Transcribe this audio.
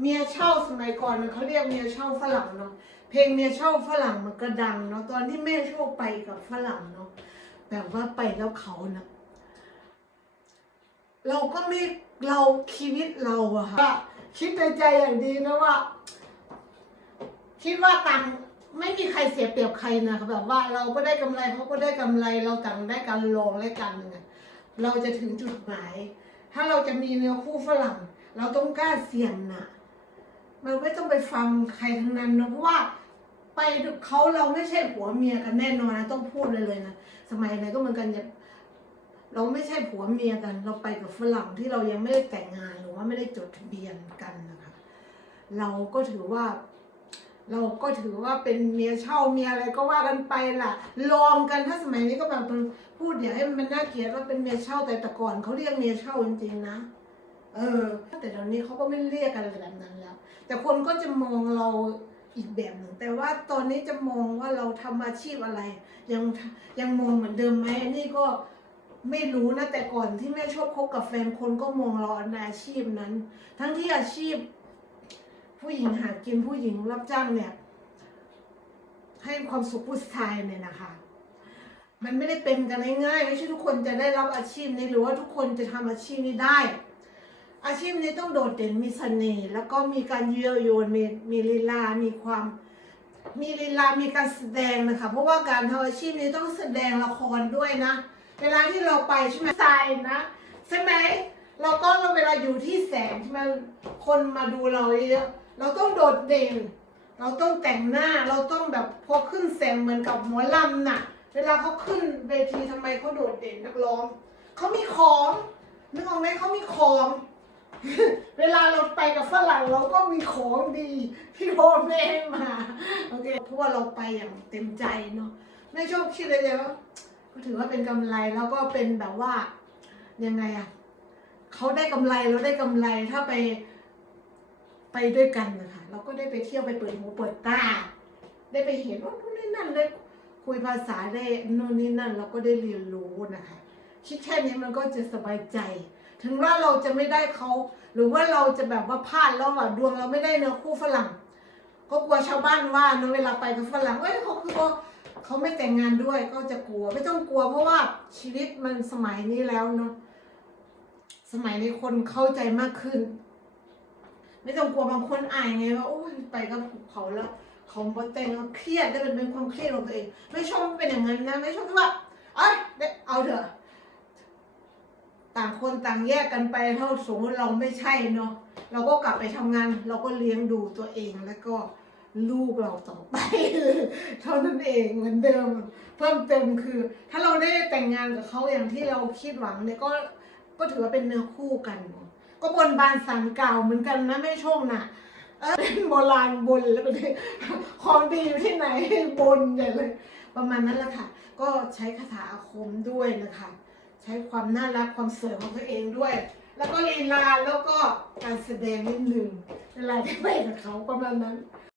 เมียเช่าสมัยก่อนนะเขาเรียกเมียเช่าฝรั่งเนาะเพลงเมียเช่าฝรั่งมันก็ดังเนาะตอนที่แม่โชคไปกับฝรั่งเนาะแบบว่าไปแล้วเขานะเราก็ไม่เราชีวิตเราอะค่ะคิดในใจอย่างดีนะว่า คิดว่าตังไม่มีใครเสียเปรียบใครนะแบบว่าเราก็ได้กำไรเขาก็ได้กำไร เราต่างได้การลองและกันไงเราจะถึงจุดหมาย ถ้าเราจะมีเนื้อคู่ฝรั่ง เราต้องกล้าเสี่ยงนะ เราไม่ต้องไปฟังใครทั้งนั้นนะเพราะว่าไปเขาเราไม่ใช่ผัวเมียกันแน่นอนนะต้องพูดเลยเลยนะสมัยไหนก็เหมือนกันจะเราไม่ใช่ผัวเมียกัน เราไปกับฝรั่งที่เรายังไม่ได้แต่งงานหรือว่าไม่ได้จดทะเบียนกันนะคะเราก็ถือว่า เราก็ถือว่าเป็นเมียเช่าเมียอะไรก็ว่ากันไปล่ะลองกันถ้าสมัยนี้ก็แบบพูดอย่าให้มันน่าเกลียดว่าเป็นเมียเช่าแต่แต่ก่อนเขาเรียกเมียเช่าจริงๆนะ เออ แต่เดี๋ยวนี้เขาก็ไม่เรียกกันแบบนั้นแล้ว แต่คนก็จะมองเราอีกแบบหนึ่งแต่ว่าตอนนี้จะมองว่าเราทำอาชีพอะไร ยังยังมองเหมือนเดิมไหมอันนี่ก็ไม่รู้นะแต่ก่อนที่แม่ชอบคบกับแฟนคนก็มองเราในอาชีพนั้น ทั้งที่อาชีพ ผู้หญิงหากินผู้หญิงรับจ้างเนี่ย ให้ความสุขผู้ชายเนี่ยนะคะ มันไม่ได้เป็นกันง่ายๆไม่ใช่ทุกคนจะได้รับอาชีพนี้หรือว่าทุกคนจะทำอาชีพนี้ได้ อาชีพนี้ต้องโดดเด่นมีเสน่ห์แล้วก็มีการเยียวยนมีมีลีลา มีความ มีลีลา มีการแสดงนะคะ เพราะว่าการทำอาชีพนี้ต้องแสดงละครด้วยนะ เวลาที่เราไปใช่ไหมใส่นะใช่ไหมเราก็เราเวลาอยู่ที่แสงใช่ไหมคนมาดูเราเยอะเราต้องโดดเด่น เราต้องแต่งหน้าเราต้องแบบพอขึ้นแสงเหมือนกับหมอลำน่ะ เวลาเขาขึ้นเวทีทำไมเขาโดดเด่นนักร้องเขามีของนึกออกไหมเขามีของ เวลาเราไปกับฝรั่งเราก็มีของดีที่พ่อแม่ให้มาโอเคเพราะว่าเราไปอย่างเต็มใจเนาะไม่ชอบคิดเลยเลยว่าก็ถือว่าเป็นกำไรแล้วก็เป็นแบบว่ายังไงอะเขาได้กำไรเราได้กำไรถ้าไปไปด้วยกันนะคะเราก็ได้ไปเที่ยวไปเปิดหูเปิดตาได้ไปเห็นว่านู่นนี่นั่นได้คุยภาษาได้นู่นนี่นั่น เราก็ได้เรียนรู้นะคะคิดแค่นี้มันก็จะสบายใจ ถึงว่าเราจะไม่ได้เขา หรือว่าเราจะแบบว่าพลาดแล้วอะดวงเราไม่ได้เนื้อคู่ฝรั่งก็กลัวชาวบ้านว่าเนอะเวลาไปกับฝรั่งเอ้ยเขาคือว่าเขาไม่แต่งงานด้วยก็จะกลัวไม่ต้องกลัว เพราะว่าชีวิตมันสมัยนี้แล้วเนาะสมัยนี้คนเข้าใจมากขึ้น ไม่ต้องกลัวบางคนอายไงว่าโอ้ยไปกับเขาแล้วเขาบอแต่งเขาเครียดได้เป็นเป็นความเครียดของตัวเอง ไม่ชอบเป็นอย่างนั้นนะไม่ชอบที่ว่าเอ้ยเดี๋ยวเอาเถอะ ต่างคนต่างแยกกันไปเท่าสมมติเราไม่ใช่เนาะเราก็กลับไปทำงาน เราก็เลี้ยงดูตัวเองแล้วก็ลูกเราต่อไปเท่านั้นเองเหมือนเดิม เพิ่มเติมคือ ถ้าเราได้แต่งงานกับเขาอย่างที่เราคิดหวังเนี่ยก็ก็ถือว่าเป็นเนื้อคู่กัน ก็บนบานสันเก่าเหมือนกันนะไม่โชคนะเออเป็นโบราณบนแล้วก็ของดีอยู่ที่ไหนบนใหญ่เลย ประมาณนั้นแหละค่ะ ก็ใช้คาถาอาคมด้วยนะคะ ช้ความน่ารักความสวยของตัวเองด้วย แล้วก็ลีลาแล้วก็การแสดงนิดหนึ่งอะไรที่ไปกับเขาประมาณนั้น